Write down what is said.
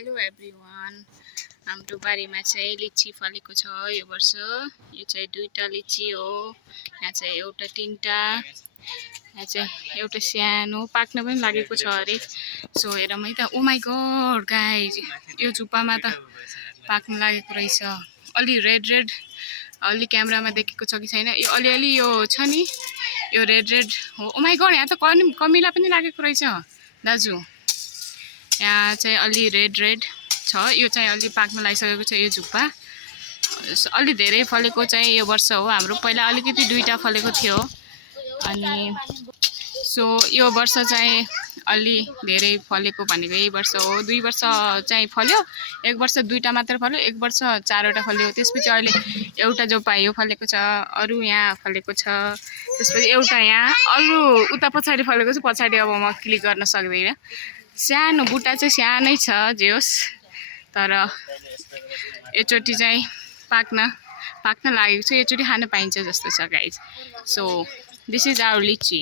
Hello everyone. हाम्रो बारीमा चाहिँ लिची फलेको छ यो वर्ष। यो चाहिँ 2टा लिची हो। यहाँ चाहिँ एउटा 3टा, यहाँ चाहिँ एउटा सानो पाक्न पनि लागेको छ अरे। सो हेरौँ है त। ओ माई गॉड गाइज, यो जुप्पामा त पाक्न लागेको रहेछ। अलि रेड रेड, अलि क्यामेरामा देखेको छ कि छैन, यो अलिअलि यो छ नि, यो रेड रेड हो। ओ माई गॉड, यहाँ त कमिला पनि लागेको रहेछ दाजु। यहाँ चाहिँ अलि रेड रेड छ, यो चाहिँ अलि पाक्न लागिसकेको छ यो जुप्पा। अलि धेरै फलेको चाहिँ यो वर्ष हो हाम्रो। पहिला अलिकति 2टा फलेको थियो अनि सो यो वर्ष चाहिँ अलि धेरै फलेको भनेको यही वर्ष हो। 2 वर्ष चाहिँ फल्यो, 1 वर्ष 2टा मात्र फल्यो, 1 वर्ष 4वटा फल्यो। त्यसपछि अहिले एउटा जो पायो फलेको छ, अरू यहाँ फलेको छ, त्यसपछि एउटा यहाँ, अरू उता पछाडि फलेको छ। पछाडि अब म क्लिक गर्न सक्दैन। सानो बुट्टा चाहिँ सानै छ जे होस्, तर एकचोटि चाहिँ पाक्न लागेको छ। एकचोटि खान पाइन्छ जस्तो छ guys. So this is our लिची।